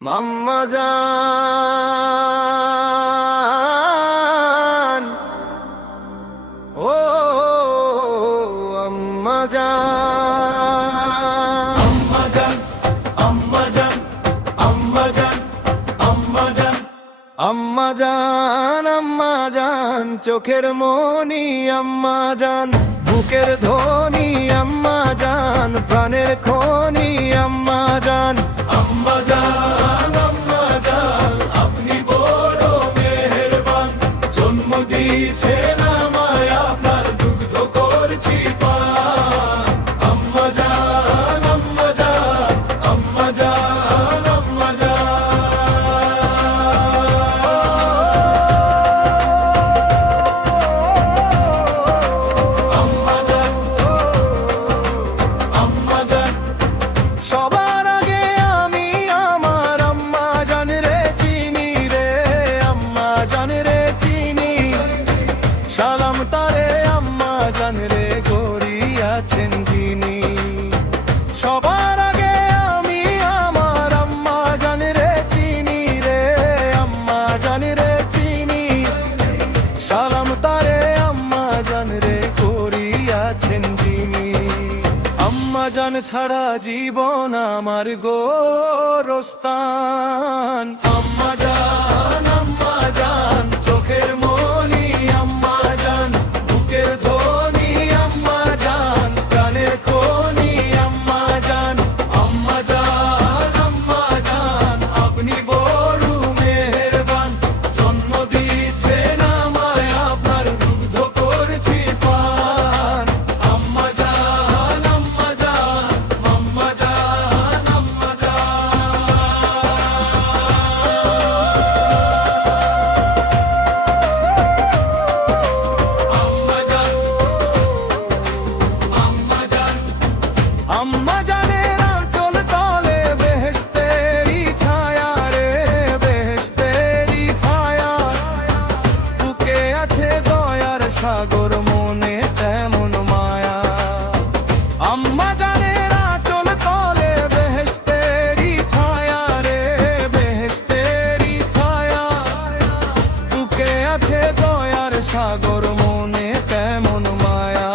মাম্মা জান, ও আম্মা জান, আম্মা জান, আম্মা জান, আম্মা জান, আম্মা জান, আম্মা জান, আম্মা জান, চোখের মনি আম্মা জান, বুকের ধ্বনি আম্মা জান, প্রাণের খনি আম্মা জান, আম্মা জান, আম্মা জান, আপনি বড় মেহেরবান, জন্ম দিয়েছেন আমায়, আপনার দুগ্ধ করছি পান, আম্মা জান, আম্মা জান, আম্মা জান, আম্মা জান, আম্মা জান, আম্মা জান, সবার আগে আমি আমার আম্মা জান রে চিনি রে, আম্মা জান রে চিনি, সালাম তারে আম্মা জান রে করিয়াছেন যিনি, সবার আগে আমি আমার আম্মা জান রে চিনি রে, আম্মা জান রে চিনি, সালাম তারে আম্মা জান রে করিয়াছেন যিনি, আম্মা জান ছাড়া জীবন আমার গোরস্থান, আম্মা জান, আম্মা জান, চোখের মনি আম্মা জান, বুকের ধ্বনি আম্মা জান, প্রাণের খনি আম্মা জান, আম্মা জান, আম্মা জান, আপনি বড় মেহেরবান, জন্ম দিয়েছেন আমায়, আপনার দুগ্ধ করছি পান, আম্মা জান, আম্মা জান, আম্মা জান, আম্মা জান, আম্মা জানের আঁচল তলে বেহেশতেরি ছায়া রে, বেহেশতেরি ছায়া, বুকে আছে দয়ার সাগর, মনে তেমন মায়া, আম্মা জানের আঁচল তলে বেহেশতেরি ছায়া রে, বেহেশতেরি ছায়া, বুকে আছে দয়ার সাগর, মনে তেমন মায়া,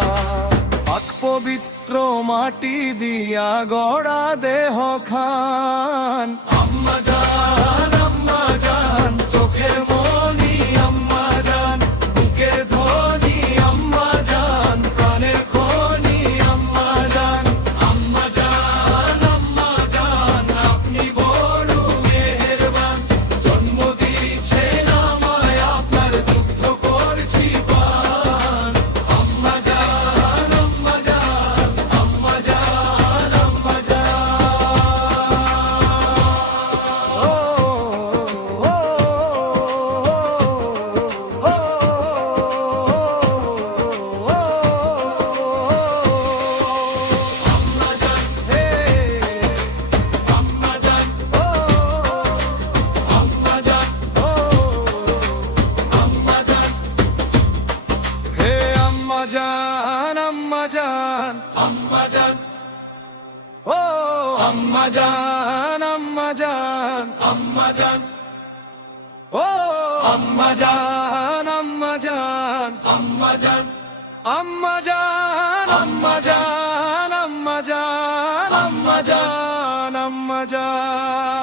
পাক পবিত্র মাটি দিয়া গড়া দেহ খান, আম্মা জান, আম্মা জান, চোখের মনি আম্মা জান, বুকের ধ্বনি আম্মা জান, প্রাণের খনি আম্মা জান, আম্মা জান, আম্মা জান, আপনি বড় মেহেরবান, জন্ম দিয়েছেন আমায়, আপনার দুগ্ধ করছি পান, আম্মা জান, আম্মা জান, আম্মা জান, আম্মা জান, ও ও আম্মা জান, হে আম্মা জান, ও আম্মা জান, ও আম্মা জান, হে আম্মা জান, আম্মা জান, আম্মা জান, ও আম্মা জান, আম্মা জান, আম্মা জান, ও আম্মা জান, আম্মা জান, আম্মা জান, আম্মা জান, আম্মা জান, আম্মা জান, আম্মা জান, আম্মা জান।